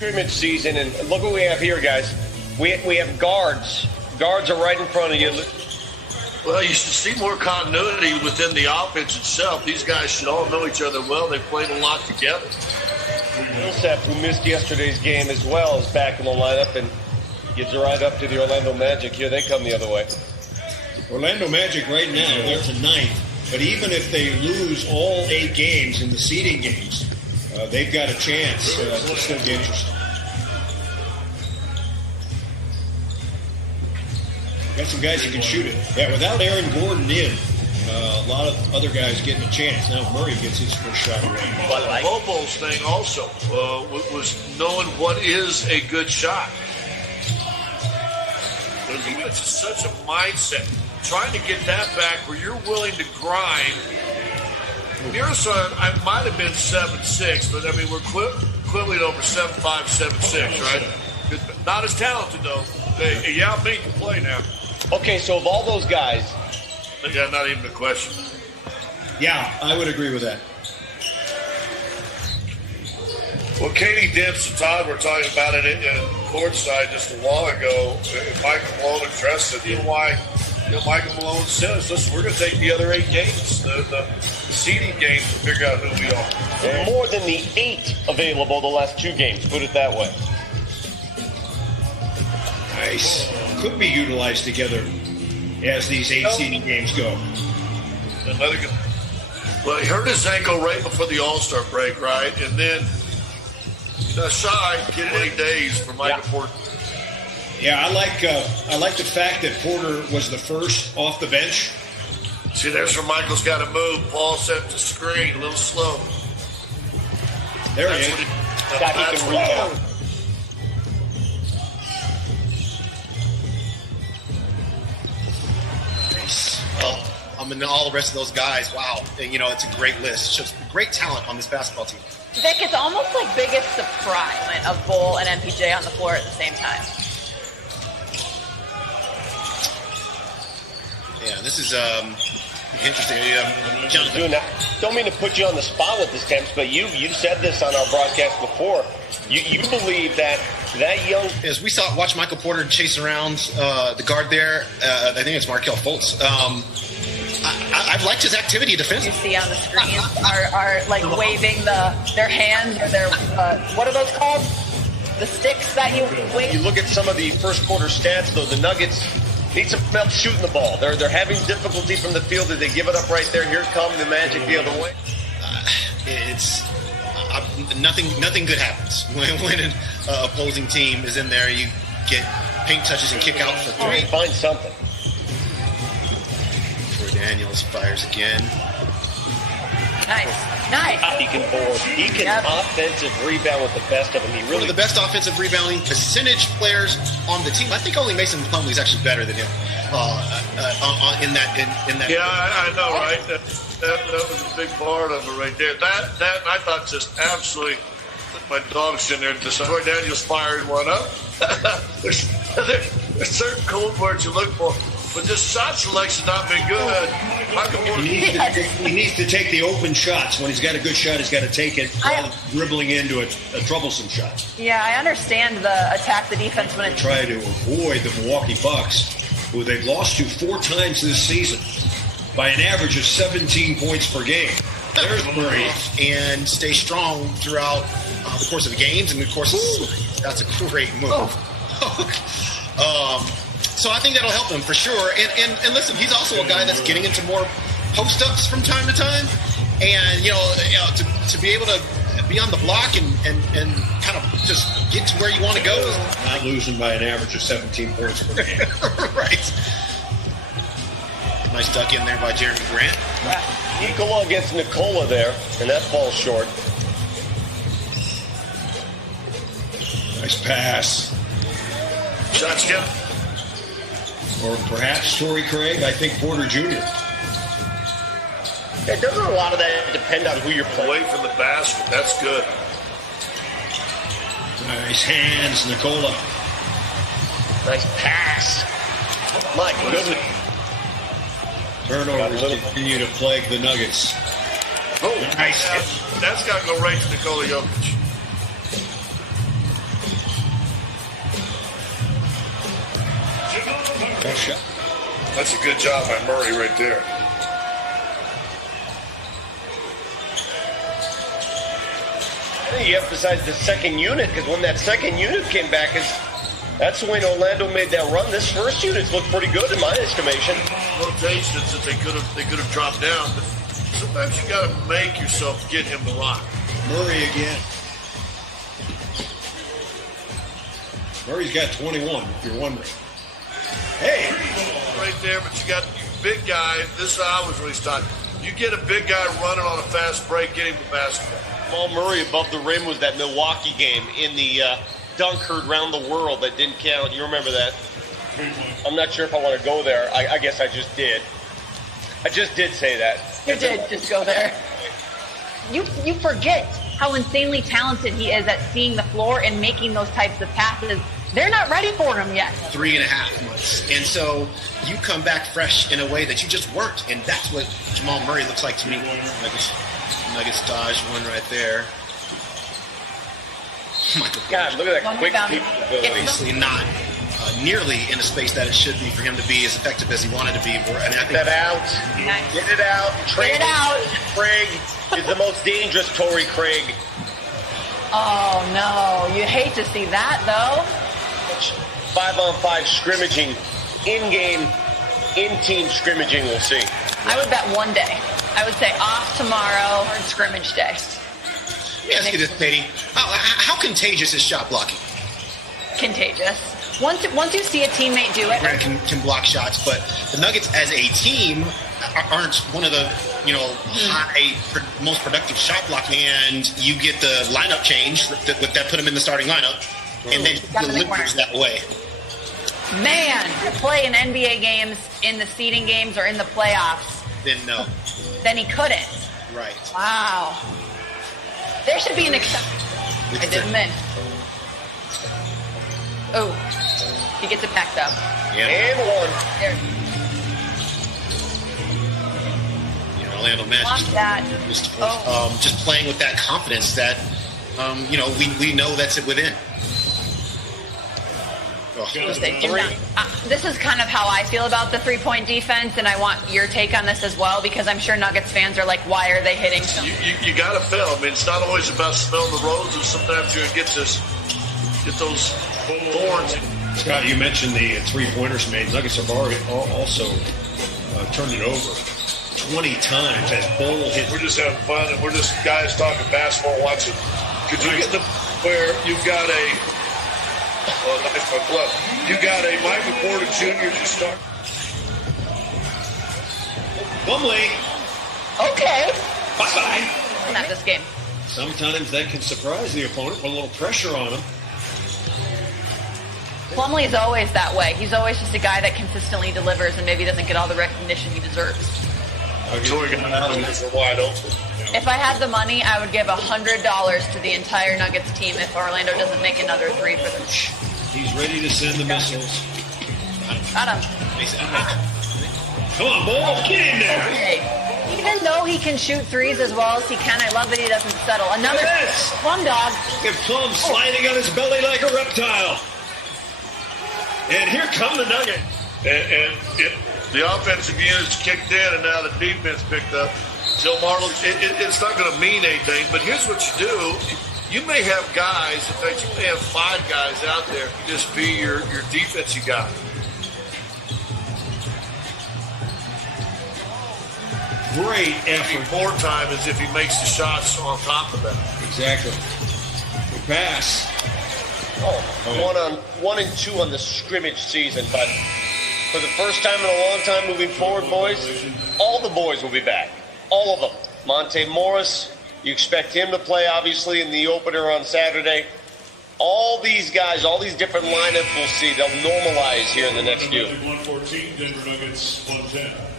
scrimmage season, and look what we have here, guys. We have guards. Guards are right in front of you. Well, you should see more continuity within the offense itself. These guys should all know each other well. They've played a lot together. Millsap, who missed yesterday's game as well, is back in the lineup and gets right up to the Orlando Magic. Here they come the other way. Orlando Magic right now, they're to ninth. But even if they lose all 8 games in the seeding games, they've got a chance to still be interesting. Got some guys who can shoot it. Yeah, without Aaron Gordon in, a lot of other guys getting a chance. Now Murray gets his first shot away. But Bobo's thing also was knowing what is a good shot. It's such a mindset. Trying to get that back where you're willing to grind. Mirasan, I might have been 7'6", but I mean, we're quibbling over 7'5", 7'6", right? Not as talented, though. Yao Ming can play now. Okay, so of all those guys. Yeah, not even a question. Yeah, I would agree with that. Well, Katie Dibbs and Todd were talking about it in courtside just a while ago. Michael Malone addressed it. You know why? Michael Malone says, listen, we're going to take the other 8 games, the seeding games, to figure out who we are. More than the 8 available the last 2 games, put it that way. Nice. Could be utilized together as these 8 seeding games go. Another good. Well, he hurt his ankle right before the All-Star break, right? And then, shy, get 8 days for Michael Porter. Yeah, I like the fact that Porter was the first off the bench. See, there's where Michael's got to move. Paul set the screen a little slow. There he is. He can rebound. Nice. Well, I'm in all the rest of those guys. Wow. And, it's a great list. It shows great talent on this basketball team. Vic, it's almost like biggest surprise of Bull and MPJ on the floor at the same time. Yeah, this is interesting. Jonathan, don't mean to put you on the spot with this, Temps, but you said this on our broadcast before. You believe that young... As we watch Michael Porter chase around the guard there, I think it's Markelle Fultz. I've liked his activity defensively. You see on the screen are like waving their hands or their, what are those called? The sticks that you wave? You look at some of the first quarter stats, though, the Nuggets need some help shooting the ball. They're having difficulty from the field. Did they give it up right there? Here come the Magic the other way. It's nothing good happens when an opposing team is in there. You get paint touches and kick out for 3. Find something. Troy Daniels fires again. Nice. He can board. He can offensive rebound with the best of them. He really one of the best offensive rebounding percentage players on the team. I think only Mason Plumlee is actually better than him in that. Yeah, I know, right? That was a big part of it right there. That I thought just absolutely. My dog's in there. Troy Daniels fired one up. there's certain cold words you look for. But this shot selection not been good. He needs to take the open shots. When he's got a good shot, he's got to take it rather than dribbling into a troublesome shot. Yeah, I understand the attack the defense when it's... Try to avoid the Milwaukee Bucks, who they've lost to 4 times this season by an average of 17 points per game. There's Murray. And stay strong throughout the course of the games and the course of the series. That's a great move. So I think that'll help him for sure. And listen, he's also a guy that's getting into more post-ups from time to time. And, to be able to be on the block and kind of just get to where you want to go. Not losing by an average of 17 points per game. Right. Nice duck in there by Jeremy Grant. Nikola against Nikola there, and that falls short. Nice pass. Shots good. Or perhaps Torrey Craig. I think Porter Jr. Yeah, doesn't a lot of that depend on who you're playing? Away from the basket. That's good. Nice hands, Nikola. Nice pass. My goodness. Turnovers continue to plague the Nuggets. Oh, nice. That's got to go right to Nikola Jokic. shot. That's a good job by Murray right there. I think you emphasize the second unit, because when that second unit came back, that's when Orlando made that run. This first unit's looked pretty good in my estimation. Rotations that they could have dropped down. But sometimes you got to make yourself get him to line. Murray again. Murray's got 21, if you're wondering. Hey! Right there, but you got your big guy. This is how I was really starting. You get a big guy running on a fast break, get him the basketball. Jamal Murray above the rim was that Milwaukee game in the dunk heard round the world that didn't count. You remember that? I'm not sure if I want to go there. I guess I just did. I just did say that. You did just go there. You forget how insanely talented he is at seeing the floor and making those types of passes. They're not ready for him yet. 3.5 months. And so you come back fresh in a way that you just weren't. And that's what Jamal Murray looks like to me. Nuggets dodge one right there. Michael God, look at that quick peek. obviously not nearly in the space that it should be for him to be as effective as he wanted to be. And I think Get that out. Nice. Get it out. Get it out. Craig is the most dangerous Torrey Craig. Oh, no. You hate to see that, though. 5-on-5 scrimmaging, in-game, in-team scrimmaging, we'll see. I would bet one day. I would say off tomorrow, hard scrimmage day. Let me ask you this, Katie. How contagious is shot blocking? Contagious. Once you see a teammate do it, Grant can block shots, but the Nuggets as a team aren't one of the most productive shot blocking. And you get the lineup change that put him in the starting lineup, and then Got him in the delivers corner. that way. man, to play in NBA games, in the seeding games, or in the playoffs, Didn't know. then he couldn't. Right. Wow. There should be an exception. I didn't miss. Oh, he gets it back up. Yeah. And one. There. Orlando Magic Block that. just playing with that confidence that we know that's it within. This is kind of how I feel about the three-point defense, and I want your take on this as well, because I'm sure Nuggets fans are like, why are they hitting so much? You got to fail. I mean, it's not always about smelling the roses. Sometimes you're going to get those thorns. Scott, you mentioned the three-pointers made. Nuggets have already also turned it over 20 times as Bull hit. We're just having fun, and we're just guys talking basketball, watching. Could you get to where you've got nice glove. You got a Michael Porter Jr. to start. Plumlee. Okay. Bye-bye. Not this game. Sometimes that can surprise the opponent, put a little pressure on him. Plumlee is always that way. He's always just a guy that consistently delivers and maybe doesn't get all the recognition he deserves. Joey got out of this wide open. If I had the money, I would give $100 to the entire Nuggets team if Orlando doesn't make another three for them. He's ready to send the missiles. Got him. Come on, Bull, get in there. Okay. Even though he can shoot threes as well as he can, I love that he doesn't settle. Another Yes. Plum dog. Get Plum sliding on his belly like a reptile. And here come the Nuggets. And the offensive unit's kicked in, and now the defense picked up. Joe Marlon, it's not going to mean anything, but here's what you do. You may have guys, in fact, you may have 5 guys out there. You just be your defense you got. Great effort. More time is if he makes the shots on top of that. Exactly. Good pass. 1 and 2 on the scrimmage season, but for the first time in a long time moving forward, boys, all the boys will be back. All of them. Monte Morris, you expect him to play, obviously, in the opener on Saturday. All these guys, all these different lineups we'll see, they'll normalize here in the next few. 114, Denver Nuggets 110.